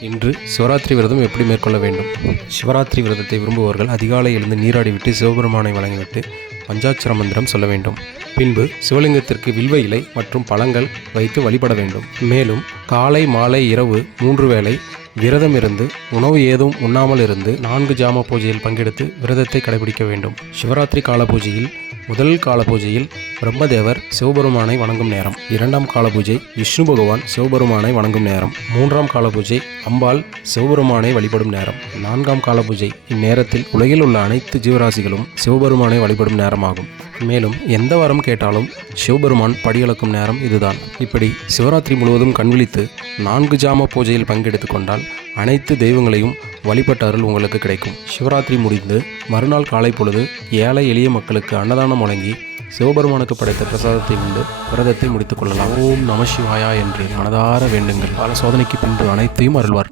இன்று சிவராத்திரி விரதம் எப்படி மேற்கொள்ள வேண்டும்? சிவராத்திரி விரதத்தை விரும்புபவர்கள் அதிகாலை எழுந்து நீராடிவிட்டு சிவபெருமானை வழங்கிவிட்டு பஞ்சாட்சர மந்திரம் சொல்ல வேண்டும். பின்பு சிவலிங்கத்திற்கு வில்வ இலை மற்றும் பழங்கள் வைத்து வழிபட வேண்டும். மேலும் காலை மாலை இரவு மூன்று வேளை விரதம் இருந்து உணவு ஏதும் உண்ணாமல் இருந்து நான்கு ஜாம பூஜையில் பங்கெடுத்து விரதத்தை கடைபிடிக்க வேண்டும். சிவராத்திரி கால பூஜையில் முதல் கால பூஜையில் பிரம்மதேவர் சிவபெருமானை வணங்கும் நேரம். இரண்டாம் கால பூஜை விஷ்ணு பகவான் சிவபெருமானை வணங்கும் நேரம். மூன்றாம் கால பூஜை அம்பாள் சிவபெருமானை வழிபடும் நேரம். நான்காம் கால பூஜை இந்நேரத்தில் உலகில் உள்ள அனைத்து ஜீவராசிகளும் சிவபெருமானை வழிபடும் நேரமாகும். மேலும் எந்த வரம் கேட்டாலும் சிவபெருமான் படியளக்கும் நேரம் இதுதான். இப்படி சிவராத்திரி முழுவதும் கண்விழித்து நான்கு ஜாம பூஜையில் பங்கெடுத்து கொண்டால் அனைத்து தெய்வங்களையும் வழிபட்ட அருள் உங்களுக்கு கிடைக்கும். சிவராத்திரி முடிந்து மறுநாள் காலை பொழுது ஏழை எளிய மக்களுக்கு அன்னதானம் வழங்கி சிவபெருமானுக்கு படைத்த பிரசாதத்தை உண்டு. விரதத்தை முடித்துக் கொள்ளலாம். ஓம் நம சிவாயா என்று மனதார வேண்டுங்கள். பல சோதனைக்கு பின்பு அனைத்தையும் அருள்வார்.